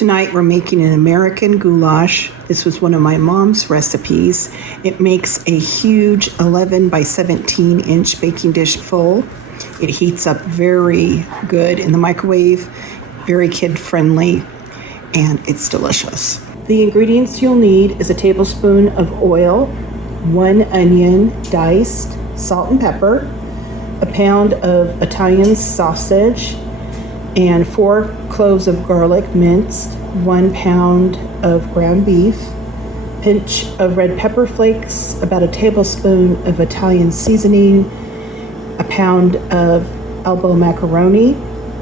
Tonight we're making an American goulash. This was one of my mom's recipes. It makes a huge 11 by 17 inch baking dish full. It heats up very good in the microwave, very kid friendly, and it's delicious. The ingredients you'll need is a tablespoon of oil, 1 onion diced, salt and pepper, a pound of Italian sausage, and 4 cloves of garlic minced, 1 pound of ground beef, pinch of red pepper flakes, about a tablespoon of Italian seasoning, a pound of elbow macaroni,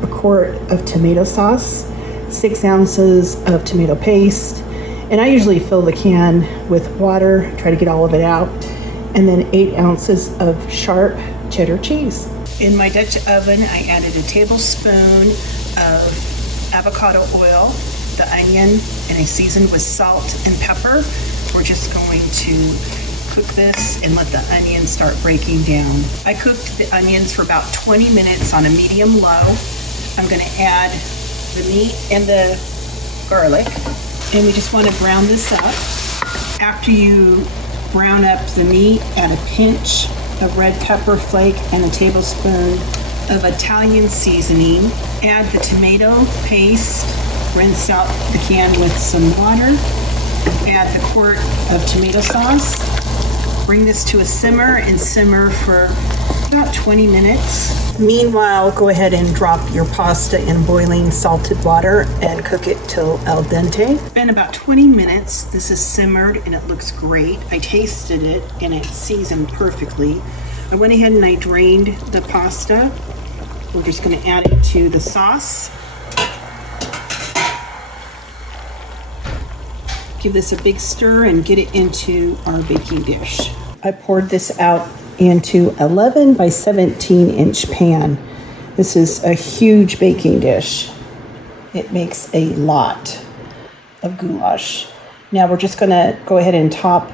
a quart of tomato sauce, 6 ounces of tomato paste, and I usually fill the can with water, try to get all of it out, and then 8 ounces of sharp cheddar cheese. In my Dutch oven, I added a tablespoon of avocado oil, the onion, and I seasoned with salt and pepper. We're just going to cook this and let the onion start breaking down. I cooked the onions for about 20 minutes on a medium low. I'm going to add the meat and the garlic, and we just want to brown this up. After you brown up the meat, add a pinch of red pepper flake and a tablespoon of Italian seasoning. Add the tomato paste, rinse out the can with some water. Add the quart of tomato sauce. Bring this to a simmer and simmer for about 20 minutes. Meanwhile, go ahead and drop your pasta in boiling salted water and cook it till al dente. It's been about 20 minutes. This is simmered and it looks great. I tasted it and it's seasoned perfectly. I went ahead and I drained the pasta. We're just going to add it to the sauce. Give this a big stir and get it into our baking dish. I poured this out into 11 by 17 inch pan. This is a huge baking dish. It makes a lot of goulash. Now we're just gonna go ahead and top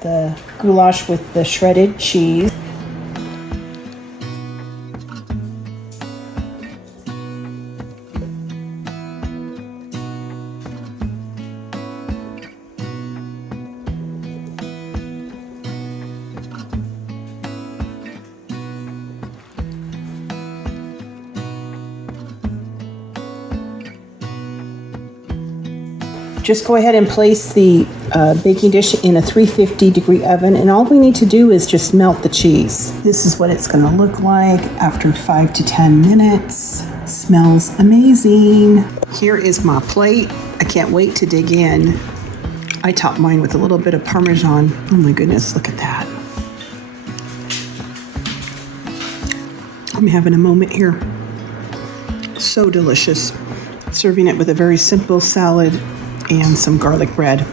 the goulash with the shredded cheese. Just go ahead and place the baking dish in a 350 degree oven, and all we need to do is just melt the cheese. This is what it's going to look like after 5 to 10 minutes. Smells amazing. Here is my plate. I can't wait to dig in. I topped mine with a little bit of parmesan. Oh my goodness, look at that. I'm having a moment here. So delicious. Serving it with a very simple salad and some garlic bread.